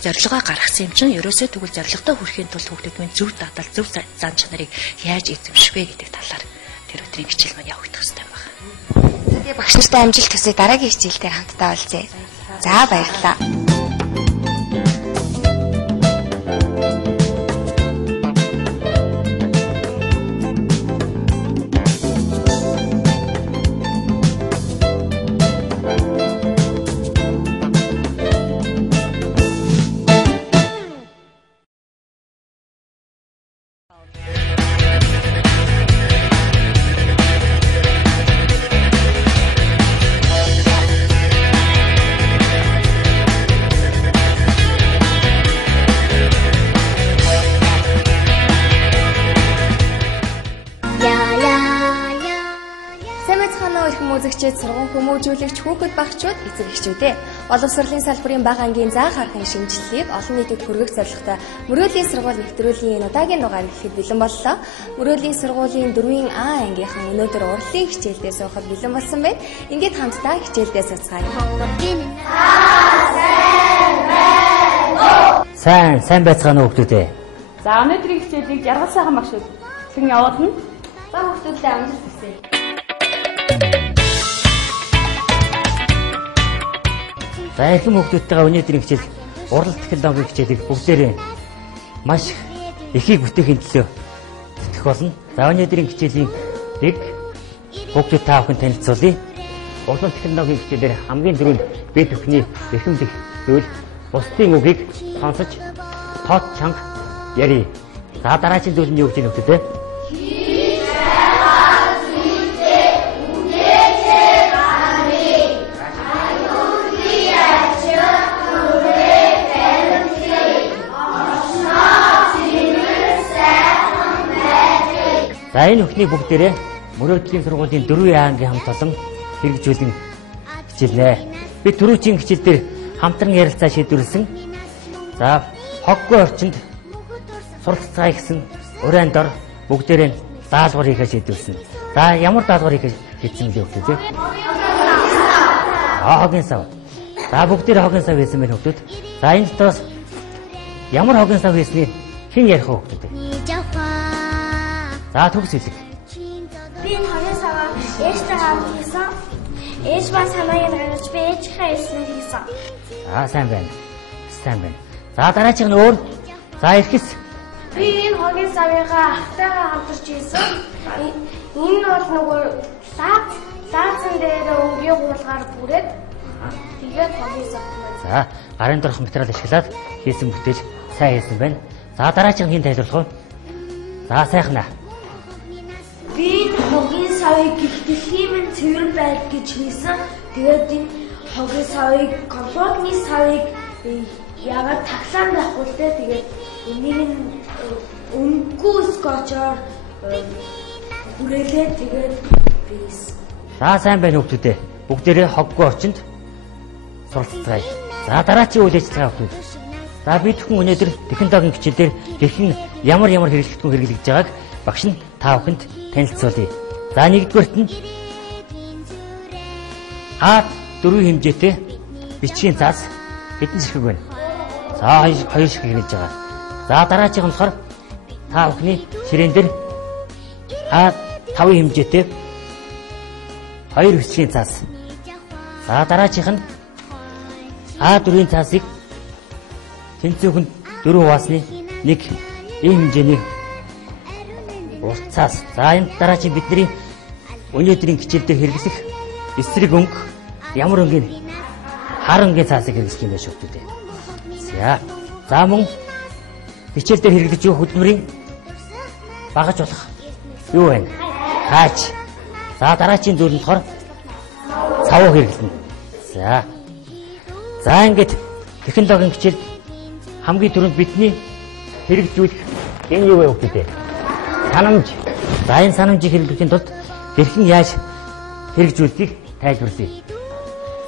зорилгоо гаргасан юм чинь ерөөсөө тэгвэл зорилготой хүрэхийн тулд хүүхдүүд зөв дадал зөв зан чанарыг яаж эзэмших вэ гэдэг талаар тэр өдрийн хичээл маань явагдах хэрэгтэй байна. Тэгээ багш нартай амжилт хүсье дараагийн хичээлдээ хамтдаа олзъя. За баярлалаа. Сургууль хүмүүжүүлэгч хүүхэд багчууд эцэг эхчүүдээ боловсролын салбарын бага ангийн заах аргын шинжилгээг олон нийтэд хүргэх зорилготой Мөрөөдлийн сургууль нэвтрүүлгийн удаагийн дугаар ихэд бэлэн боллоо. Мөрөөдлийн сургуулийн 4-ийн А ангийнхан өнөөдөр урлагийн хичээлдээ суухад бэлэн болсон байна. Ингээд хамтдаа хичээлдээ суцгаая. Сайн байцгаана уу хүүхдүүдээ. За өнөөдрийн хичээлийг жаргал сайхан багшууд хэн явуулна? За хүүхдүүдээ амжилт хүсье. За эхлэн хүүхдүүдтэйгээ өнөөдрийн хичээл уралт технологийн хичээлийг бүгдээрээ маш ихийг бүтээхийн төлөө зүтгэх болно. За өнөөдрийн хичээлийг хүүхдүүд та бүхэн танилцуулъя. Уралт технологийн хичээлээр хамгийн түрүүнд бид бүхний эрхэмлэх зүйл бусдын үгийг сонсож тооч чанга ярий. За дараагийн зүйл нь юу гэж нөхдөд? За энэ өхний бүгдээрээ Мөрөөдлийн сургуулийн 4 ангийн хамт олон хэрэгжүүлэн хичээлнэ. Бид түрүүчийн хичээл дээр хамтран ярилцаа шийдвэрлсэн. За хоггүй орчинд суралцгаа гэсэн уран дор бүгдээрээ даалгавар хийхээ шийдвэрлсэн. За ямар даалгавар хийсэн бэ хүүхдүүд? Хогийн сав. За бүгдээрээ хогийн сав хийсэн байна хүүхдүүд. За энэ дотроос ямар хогийн сав хийснийг хэн ярих вэ хүүхдүүд? За төгс хэлэг. Би энэ хогийн саваа ээжтэй хамт хийсэн. Ээж ба санааг гаргаж би ээжийнхээ хэлснийг хийсэн. За сайн байна. Сайн байна. За дараачих нь өөр. За ихэс. Би энэ хогийн савыгаа ахтайгаа хамтарч хийсэн. Энэ бол нөгөө лаацсан дээр өнгөний гуулгаар бүрээд тэгээд хогийн сав. За гарын дорох материал ашиглаад хийсэн бүтээл сайн хийсэн байна. За дараачих нь хэн тайлбарлах вэ? За сайхна. Би хогийн савыг дэлхийн цэвэр байд гэж хийсэн. Тэгээд энэ хогийн савыг компьютерны савыг ягаад таглаан байхгүй л дээ. Тэгээд энийг өнгөө скотчоор бүрээлээ тэгээд бийс. За сайн байна хүүхдүүдээ. Бүгдээрээ хоггүй орчинд суралцгаая. За дараачийн үйл ажиллагаа хүүхдүүд. За бид бүхэн өнөөдөр технологийн хичээлээр хэрхэн ямар хэрэглэгдэхүүн хэрэглэж байгааг багш нь та бүхэнд танилцуулъя. За нэгдүгээрт нь А4 хэмжээтэй бичгийн цаас хэдэн ширхэг байна? За 2 ширхэг хийж байгаа. За дараачих нь болохоор та бүхний ширээн дээр А5 хэмжээтэй 2 бичгийн цаас. За дараачих нь А4-ийн цаасыг тэнцвүүхэнд 4 хуваасны 1 ийм хэмжээний уртцаас. За энэ дараагийн бидний өнөөдрийн хичээл дээр хэрэглэх эсрэг өнгө ямар өнгийн хар өнгийн цаасыг хэрэглэх юм бэ шүүхтүүдээ. За мөн хичээл дээр хэрэглэж буй хөдөлмөрийн багаж болох юу вэ? Хаач. За дараагийн зүйл нь болохоор цавуу хэрэглэнэ. За ингээд технологийн хичээл хамгийн түрүүнд бидний хэрэгжүүлэх энэ юу вэ хүүхдүүд? Санамж. За энэ санамжийг хэрэглэхийн тулд хэрхэн яаж хэрэгжүүлэхийг тайлбарлая.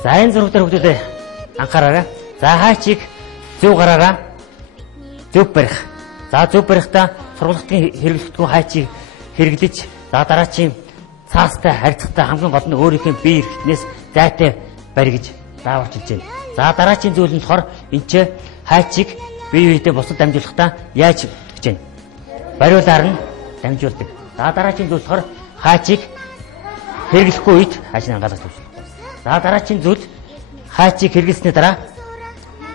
За энэ зураг дээр хүүхдүүд анхаараарай. За хаачийг зөв гараараа зөв барих. За зөв барихтаа сургалтын хэрэглэгдэхүүн хаачийг хэрэглэж за дараачийн цаастай харьцахтаа хамгийн гол нь өөрийнхөө бие эрхтнээс зайтай барь гэж зааварчилж байна. За дараачийн зүйл нь болохоор энэ ч хаачийг бие биедээ бусад дамжуулахдаа яаж гэж байна? Бариулаар нь дамжуулдаг. За дараагийн зүйл болохоор хаачийг хэрэглэхгүй үед хаачны хангалаас төвшин. За дараагийн зүйл хаачийг хэрэглэсний дараа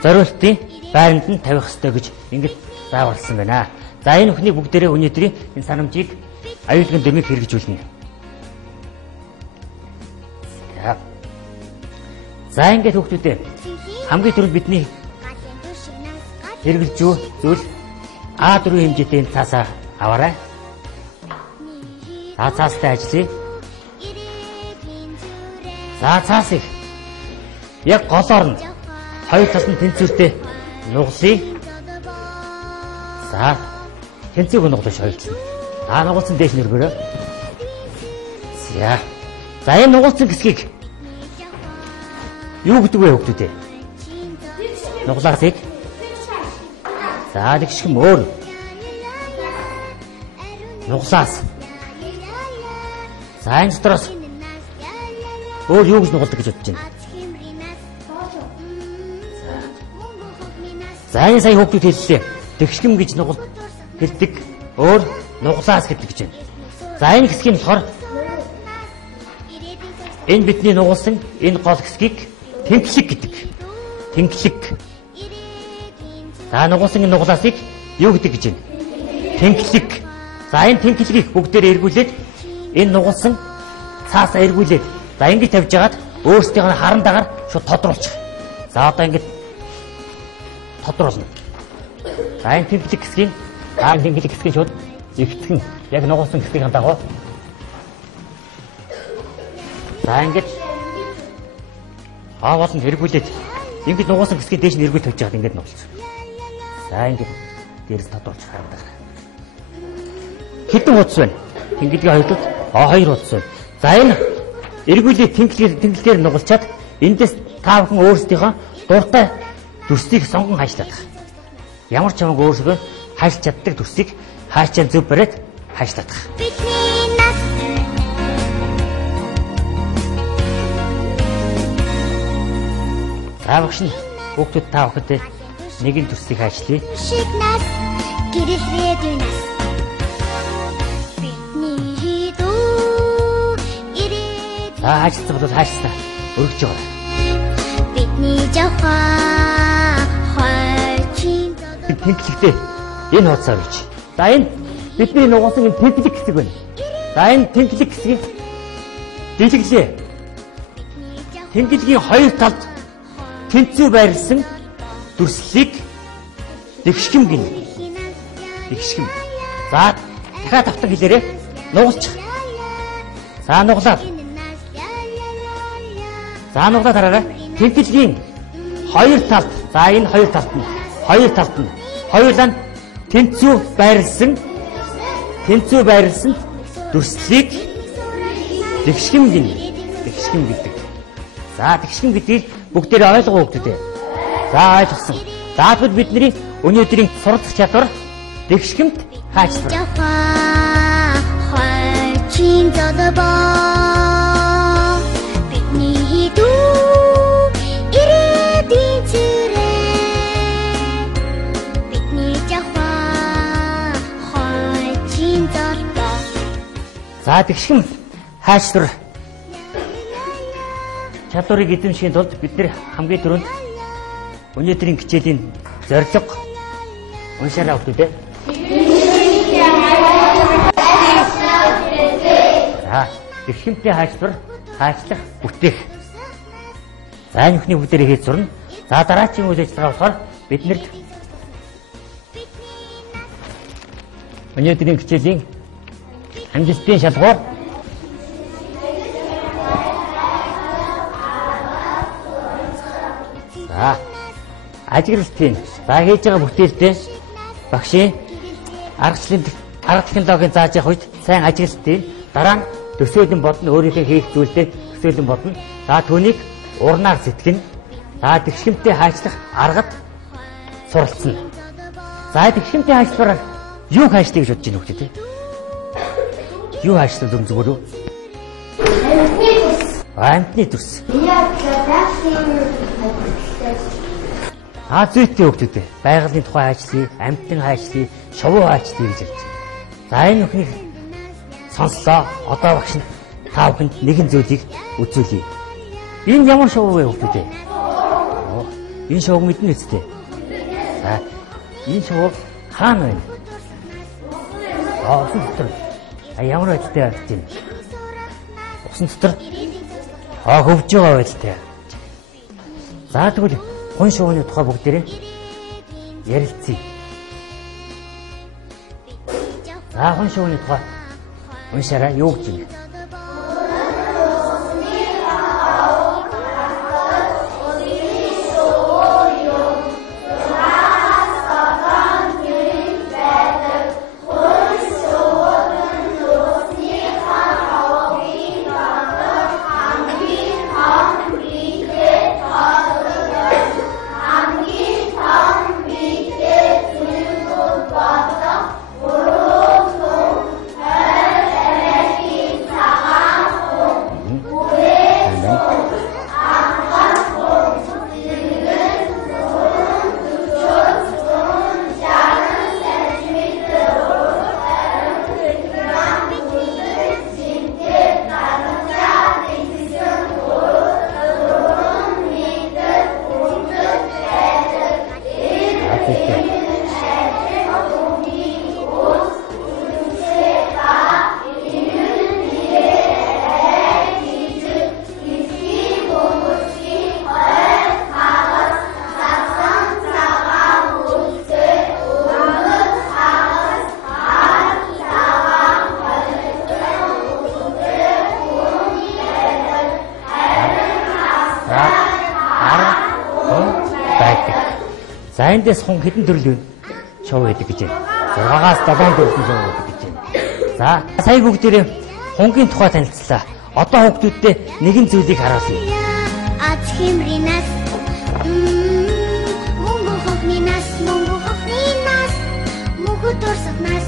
зориултын байранд нь тавих ёстой гэж ингэж зааварласан байна. За энэ бүхний бүгдээрээ өнөөдрийн энэ санамжийг аюулгүй дэмийг хэрэгжүүлнэ. За ингээд хүүхдүүдээ хамгийн түрүүнд бидний хэрэгжилж юу зүйл А4 хэмжээтэй цаасаа аваарай. За цаастай ажиллая. За цаасыг яг голоор нь хоёр талд нь тэнцвэртэй нугалъя. За тэнцвэг нугалж хоёрцсон. За нугалсан дээш нэргээрээ. За энэ нугалсан хэсгийг юу гэдэг вэ хүүхдүүдээ? Нугалаасыг. За тэгшгэн өөр. Нугалаас. За энэ дотроос өөр юу гэж нугалдаг гэж бодож байна? За энэ сая хүүхдүүд хэллээ. Тэгшгэн гэж хэлдэг. Өөр нугалаас гэдэг гэж байна. За энэ хэсгийг болохоор энэ бидний нугалсан энэ гол хэсгийг тэнхлэг гэдэг. Тэнхлэг. За нугалсан энэ нугалаасыг юу гэдэг гэж байна? Тэнхлэг. За энэ тэнхлэгийг бүгдээр эргүүлээд энэ нугалсан цаасаа эргүүлээд за ингэж тавьж агаад өөрсдийнх нь харан дагаар шууд тодруулчих. За одоо ингэж тодруулна. За энэ тэнхлэг хэсгийг шууд ихтгэн яг нугалсан хэсгийг дагав. За ингэж болон эргүүлээд ингэж нугалсан хэсгийг дээш нь эргүүл тавьж агаад ингэж нугалсан. За ингэж дээрээс тодруулж харан дагаар. Хэдэн удас байна? Тэнхлэгийн хоёр талд 2 удас байна. За энэ эргүүлээ тэнхлэгээр нугалчаад эндээс та бүхэн өөрсдийнхөө дуртай дүрсийг сонгон хаашлаад байгаа. Ямар ч хамаагүй өөрсдөө хааш чаддаг дүрсийг хаачаа зөв бариад хаашлаад байгаа. За багш нь хүүхдүүд та бүхэнд нэгэн дүрсийг хаачлаа. За хаачсан бол хаачсан. Өргөж байгаа. Бидний жавхаа хойчин тэнхлэгтэй энэ хуудасаа өргөж. За энэ бидний нугалсан энэ тэнхлэг хэсэг байна. За энэ тэнхлэг хэсгийг дэлгэлээ. Тэнхлэгийн хоёр талд тэнцүү байрлсан дүрслэлийг дэгшгэм гинэ. Дэгшгэм. За дахиад тавтан хэлээрээ нугалчих. За нуглаад. За нуглаад хараарай. Тэнхлэгийн хоёр талд. За энэ хоёр талд нь хоёулаа тэнцүү байрлсан дүрслэлийг дэгшгэм гинэ. Дэгшгэм гэдэг. За дэгшгэм гэдгийг бүгдээрээ ойлгоо хүүхдүүдээ. За ойлгосон. За тэгвэл бидний өнөөдрийн суралцах чадвар дэгшгэмт хаачлал. Хойчин зодбоо бидний дүү ирээдүйн цэрэг бидний жахаа хойчин зодбоо. За дэгшгэмт хаачлал чадварыг эзэмшихийн тулд бид нэр хамгийн түрүүнд өнөөдрийн хичээлийн зорилго уншаарай хүүхдүүдээ. За, дэгшгэмтний хаачлах бүтээх. За энэ бүхний бүгдээрээ хийж сурна. За дараагийн үйл ажиллагаа болохоор биднэрт өнөөдрийн хичээлийн амжилтын шалгуур ажиглалтын за хийж байгаа бүтээлтэй багшийн арга технологийн зааж явах үед сайн ажиглалтын дараа нь төсөөлөн бодно өөрийнхөө хийх зүйлдээ төсөөлөн бодно. За түүнийг урнаар сэтгэн. За дэгшгэмтээ хаачлах аргад суралцна. За дэгшгэмтээ хаачлахаар юу хаачлах гэж бодож байна хүүхдүүд те? Юу хаачлах зүгээр үү? Амтны төс. зүйтэй хөгтүүдээ байгалийн тухай хайчлаа, амьтан хайчлаа, шувуу хайчлаа гэж ярьж байна. За энэ бүхнийг сонслоо. Одоо багш нь та бүхэнд нэгэн зүйлийг үзүүлье. Энэ ямар шувуу вэ хөгтүүдээ? Энэ шувууг мэднэ үстэй. За энэ шувуу хаана байна? Усан дотор. Ямар байдалтай явж байна? Усан дотор хөвж байгаа байдалтай. За тэгвэл хүн шувууны тухай бүгдээрээ ярилцъя. За хүн шувууны тухай уншаарай юу гэж байна? За эндээс хүн хэдэн төрлийн шоу байдаг гэж байна. 6-аас 7 төрлийн шоу байдаг гэж байна. За сая бүгдээрээ хонгийн тухай танилцлаа. Одоо хүүхдүүдтэй нэгэн зүйлийг харуулъя. Аз химринас мөнгө хохнинас мөнгө дурсахнас.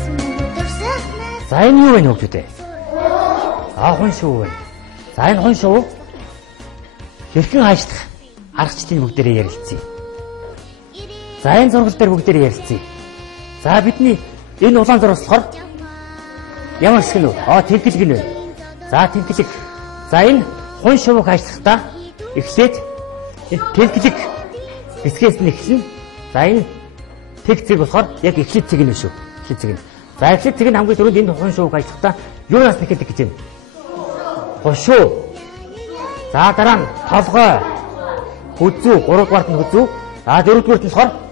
За энэ юу вэ хүүхдүүдээ? Хүн шоу байна. За энэ хүн шоу хэрхэн хайшлах аргачлалын бүгдээрээ ярилцъя. За энэ зургал дээр бүгдээрээ ярилцъя. За бидний энэ улаан зураг болохоор ямар хэсэг нь вэ? Тэнхлэг нь вэ? За тэнхлэг. За энэ хүн шувууг хайшлахдаа эхлээд тэнхлэг хэсгээс нь эхэлнэ. За энэ тэг зэг болохоор яг эхлээд зэг нь шүү. Эхлээд зэг нь. За эхлээд зэг нь хамгийн түрүүнд энэ хүн шувууг хайшлахдаа юунаас нэхэд гэж байна? Хошуу. За дараа нь толгой, хүзүү, 3 дугаарт нь хүзүү. За 4 дугаарт нь болохоор